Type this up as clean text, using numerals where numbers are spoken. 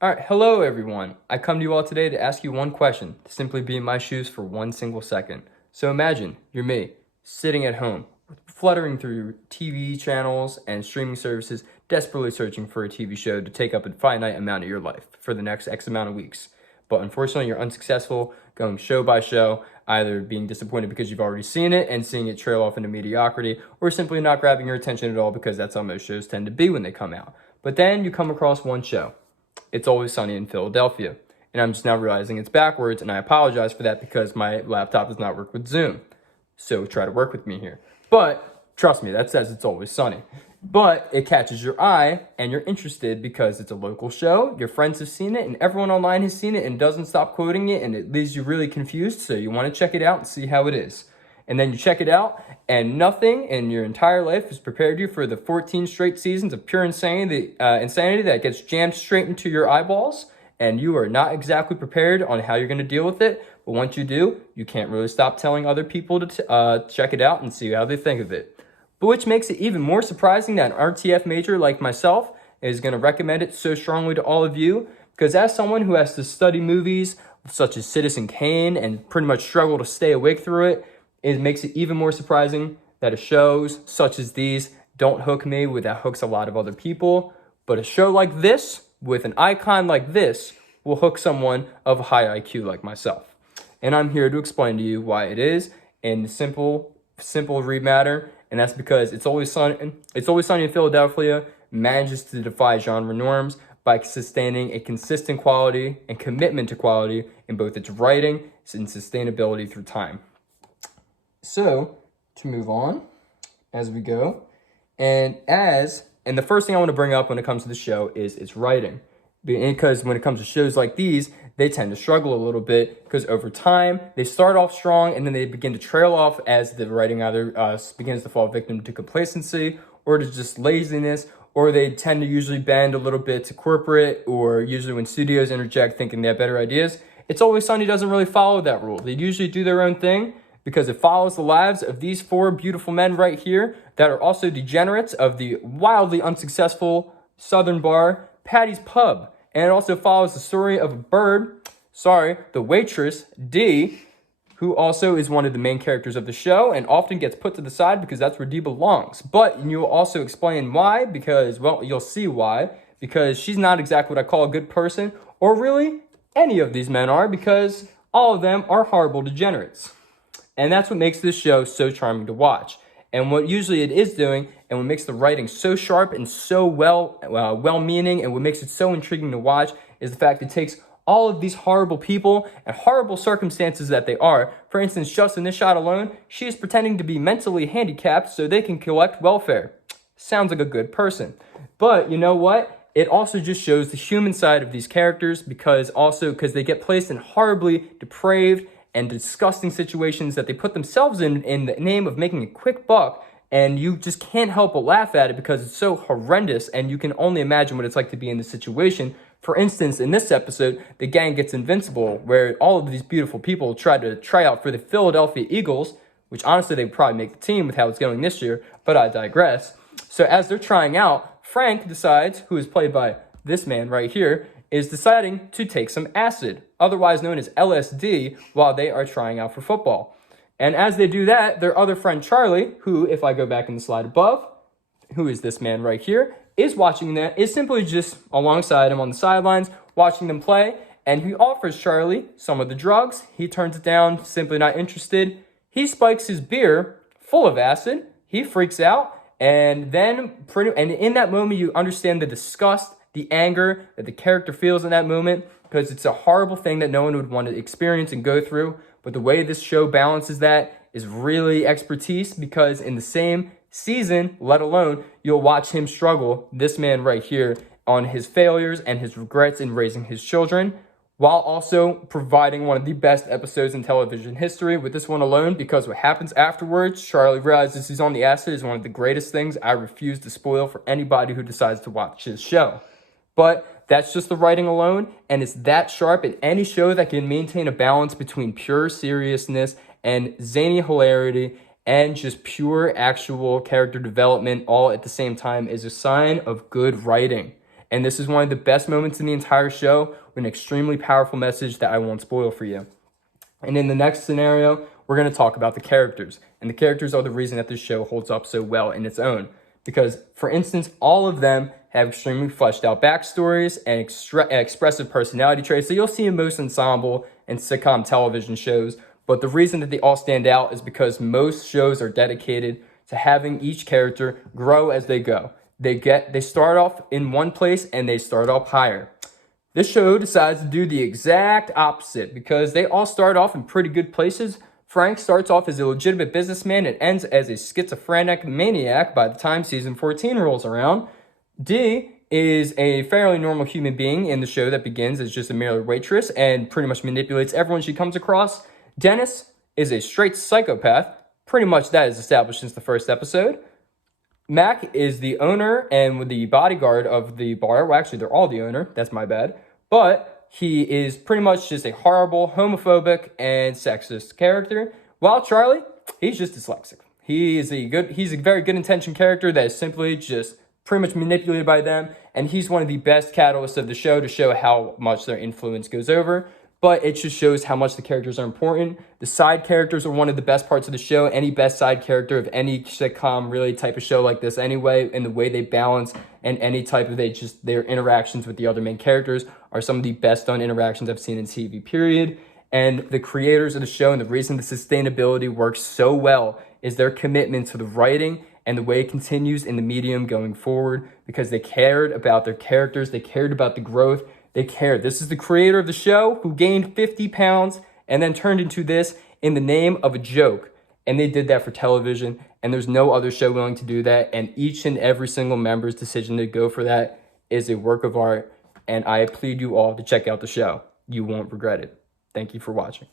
All right, hello everyone. I come to you all today to ask you one question, to simply be in my shoes for one single second. So imagine you're me, sitting at home, fluttering through TV channels and streaming services, desperately searching for a TV show to take up a finite amount of your life for the next X amount of weeks. But unfortunately, you're unsuccessful, going show by show, either being disappointed because you've already seen it and seeing it trail off into mediocrity, or simply not grabbing your attention at all because that's how most shows tend to be when they come out. But then you come across one show. It's Always Sunny in Philadelphia. And I'm just now realizing it's backwards, and I apologize for that because my laptop does not work with Zoom. So try to work with me here. But trust me, that says It's Always Sunny. But it catches your eye, and you're interested because it's a local show, your friends have seen it, and everyone online has seen it and doesn't stop quoting it, and it leaves you really confused, so you want to check it out and see how it is. And then you check it out, and nothing in your entire life has prepared you for the 14 straight seasons of pure insanity that gets jammed straight into your eyeballs, and you are not exactly prepared on how you're going to deal with it. But once you do, you can't really stop telling other people to check it out and see how they think of it. But which makes it even more surprising that an RTF major like myself is going to recommend it so strongly to all of you, because as someone who has to study movies such as Citizen Kane and pretty much struggle to stay awake through it makes it even more surprising that shows such as these don't hook me with that hooks a lot of other people. But a show like this, with an icon like this, will hook someone of a high IQ like myself. And I'm here to explain to you why it is in simple read matter. And that's because It's Always Sunny in Philadelphia manages to defy genre norms by sustaining a consistent quality and commitment to quality in both its writing and sustainability through time. So, to move on as we go, and the first thing I want to bring up when it comes to the show is its writing. Because when it comes to shows like these, they tend to struggle a little bit because over time, they start off strong and then they begin to trail off as the writing either begins to fall victim to complacency or to just laziness, or they tend to usually bend a little bit to corporate, or usually when studios interject thinking they have better ideas. It's Always Sunny doesn't really follow that rule. They usually do their own thing, because it follows the lives of these four beautiful men right here that are also degenerates of the wildly unsuccessful Southern bar, Patty's Pub. And it also follows the story of the waitress, Dee, who also is one of the main characters of the show and often gets put to the side because that's where Dee belongs. But you'll also explain why, because, well, you'll see why, because she's not exactly what I call a good person, or really any of these men are, because all of them are horrible degenerates. And that's what makes this show so charming to watch. And what usually it is doing, and what makes the writing so sharp and so well-meaning, and what makes it so intriguing to watch, is the fact it takes all of these horrible people and horrible circumstances that they are. For instance, just in this shot alone, she is pretending to be mentally handicapped so they can collect welfare. Sounds like a good person. But you know what? It also just shows the human side of these characters because they get placed in horribly depraved and disgusting situations that they put themselves in the name of making a quick buck, and you just can't help but laugh at it because it's so horrendous, and you can only imagine what it's like to be in this situation. For instance, in this episode, the gang gets invincible, where all of these beautiful people try to try out for the Philadelphia Eagles, which honestly they would probably make the team with how it's going this year, but I digress. So as they're trying out, Frank decides, who is played by this man right here, is deciding to take some acid, otherwise known as LSD, while they are trying out for football. And as they do that, their other friend Charlie, who, if I go back in the slide above, who is this man right here, is watching that, is simply just alongside him on the sidelines, watching them play, and he offers Charlie some of the drugs. He turns it down, simply not interested. He spikes his beer full of acid. He freaks out, and in that moment, you understand the disgust, the anger that the character feels in that moment, because it's a horrible thing that no one would want to experience and go through. But the way this show balances that is really expertise, because in the same season, let alone, you'll watch him struggle, this man right here, on his failures and his regrets in raising his children, while also providing one of the best episodes in television history with this one alone, because what happens afterwards, Charlie realizes he's on the acid, is one of the greatest things I refuse to spoil for anybody who decides to watch his show. But that's just the writing alone, and it's that sharp in any show that can maintain a balance between pure seriousness and zany hilarity and just pure actual character development all at the same time is a sign of good writing. And this is one of the best moments in the entire show with an extremely powerful message that I won't spoil for you. And in the next scenario, we're going to talk about the characters. And the characters are the reason that this show holds up so well in its own. Because, for instance, all of them have extremely fleshed out backstories and expressive personality traits that you'll see in most ensemble and sitcom television shows. But the reason that they all stand out is because most shows are dedicated to having each character grow as they go. They start off in one place and they start off higher. This show decides to do the exact opposite because they all start off in pretty good places. Frank starts off as a legitimate businessman and ends as a schizophrenic maniac by the time season 14 rolls around. Dee is a fairly normal human being in the show that begins as just a mere waitress and pretty much manipulates everyone she comes across. Dennis is a straight psychopath. Pretty much that is established since the first episode. Mac is the owner and the bodyguard of the bar. Well, actually, they're all the owner. That's my bad. But he is pretty much just a horrible, homophobic, and sexist character. While Charlie, he's just dyslexic. He's a very good intentioned character that is simply just pretty much manipulated by them. And he's one of the best catalysts of the show to show how much their influence goes over. But it just shows how much the characters are important. The side characters are one of the best parts of the show. Any best side character of any sitcom really type of show like this anyway, and the way they balance and any type of their interactions with the other main characters are some of the best done interactions I've seen in TV, period. And the creators of the show and the reason the sustainability works so well is their commitment to the writing and the way it continues in the medium going forward, because they cared about their characters, they cared about the growth, they cared. This is the creator of the show who gained 50 pounds and then turned into this in the name of a joke. And they did that for television, and there's no other show willing to do that. And each and every single member's decision to go for that is a work of art. And I plead you all to check out the show. You won't regret it. Thank you for watching.